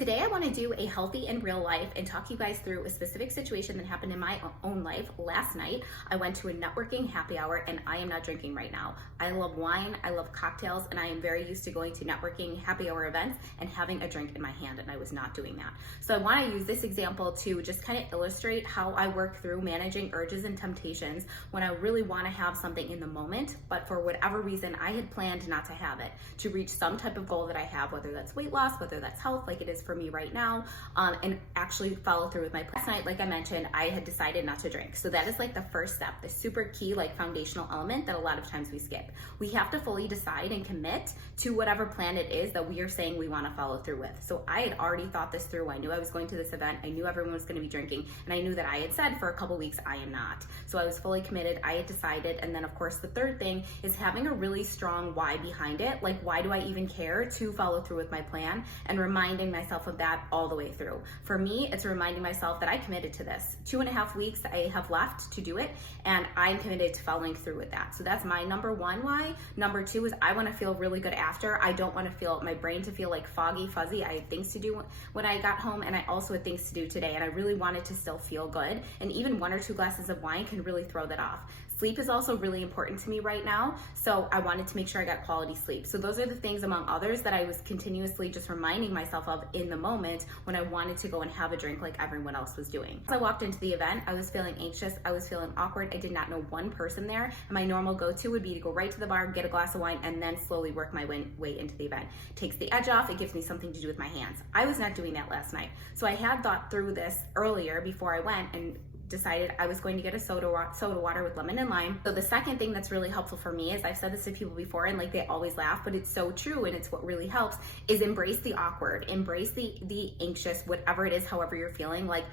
Today I want to do a healthy in real life and talk you guys through a specific situation that happened in my own life. Last night, I went to a networking happy hour and I am not drinking right now. I love wine, I love cocktails, and I am very used to going to networking happy hour events and having a drink in my hand, and I was not doing that. So I want to use this example to just kind of illustrate how I work through managing urges and temptations when I really want to have something in the moment, but for whatever reason, I had planned not to have it to reach some type of goal that I have, whether that's weight loss, whether that's health, like it is for me right now, and actually follow through with my plan. Last night, like I mentioned, I had decided not to drink. So that is like the first step, the super key, like foundational element that a lot of times we skip. We have to fully decide and commit to whatever plan it is that we are saying we want to follow through with. So I had already thought this through. I knew I was going to this event. I knew everyone was going to be drinking, and I knew that I had said for a couple weeks, I am not. So I was fully committed. I had decided. And then of course, the third thing is having a really strong why behind it. Like, why do I even care to follow through with my plan, and reminding myself of that all the way through. For me, it's reminding myself that I committed to this. 2.5 weeks I have left to do it, and I'm committed to following through with that. So that's my number one why. Number two is I want to feel really good after. I don't want to feel my brain to feel like foggy, fuzzy. I had things to do when I got home, and I also had things to do today, and I really wanted to still feel good. And even 1 or 2 glasses of wine can really throw that off. Sleep is also really important to me right now, so I wanted to make sure I got quality sleep. So those are the things, among others, that I was continuously just reminding myself of in the moment when I wanted to go and have a drink like everyone else was doing. As I walked into the event, I was feeling anxious, I was feeling awkward, I did not know one person there, and my normal go-to would be to go right to the bar, get a glass of wine, and then slowly work my way into the event. It takes the edge off, it gives me something to do with my hands. I was not doing that last night. So I had thought through this earlier before I went and decided I was going to get a soda water with lemon and lime. So the second thing that's really helpful for me is, I've said this to people before and like they always laugh, but it's so true and it's what really helps, is embrace the awkward, embrace the anxious, whatever it is, however you're feeling. Like,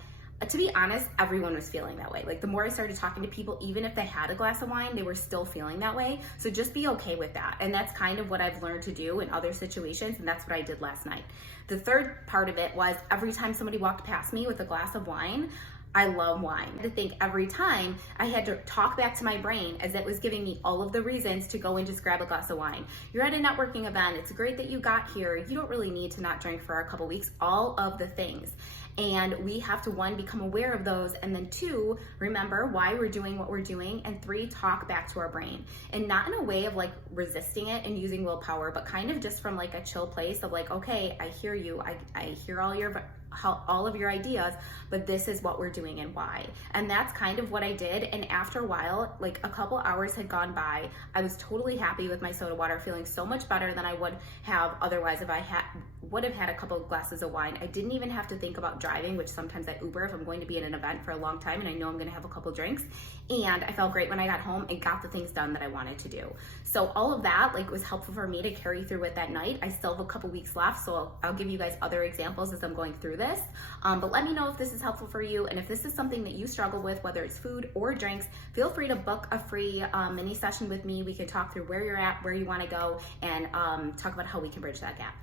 to be honest, everyone was feeling that way. Like, the more I started talking to people, even if they had a glass of wine, they were still feeling that way. So just be okay with that. And that's kind of what I've learned to do in other situations, and that's what I did last night. The third part of it was, every time somebody walked past me with a glass of wine, I love wine. I think every time I had to talk back to my brain as it was giving me all of the reasons to go and just grab a glass of wine. You're at a networking event. It's great that you got here. You don't really need to not drink for a couple weeks, all of the things. And we have to, 1, become aware of those, and then 2, remember why we're doing what we're doing, and 3, talk back to our brain. And not in a way of like resisting it and using willpower, but kind of just from like a chill place of like, okay, I hear you, I hear all of your ideas, but this is what we're doing and why. And that's kind of what I did. And after a while, like a couple hours had gone by, I was totally happy with my soda water, feeling so much better than I would have otherwise if I would have had a couple of glasses of wine. I didn't even have to think about driving, which sometimes I Uber if I'm going to be in an event for a long time and I know I'm going to have a couple drinks. And I felt great when I got home and got the things done that I wanted to do. So all of that like was helpful for me to carry through with that night. I still have a couple weeks left, so I'll give you guys other examples as I'm going through this. But let me know if this is helpful for you, and if this is something that you struggle with, whether it's food or drinks, feel free to book a free mini session with me. We can talk through where you're at, where you want to go, and talk about how we can bridge that gap.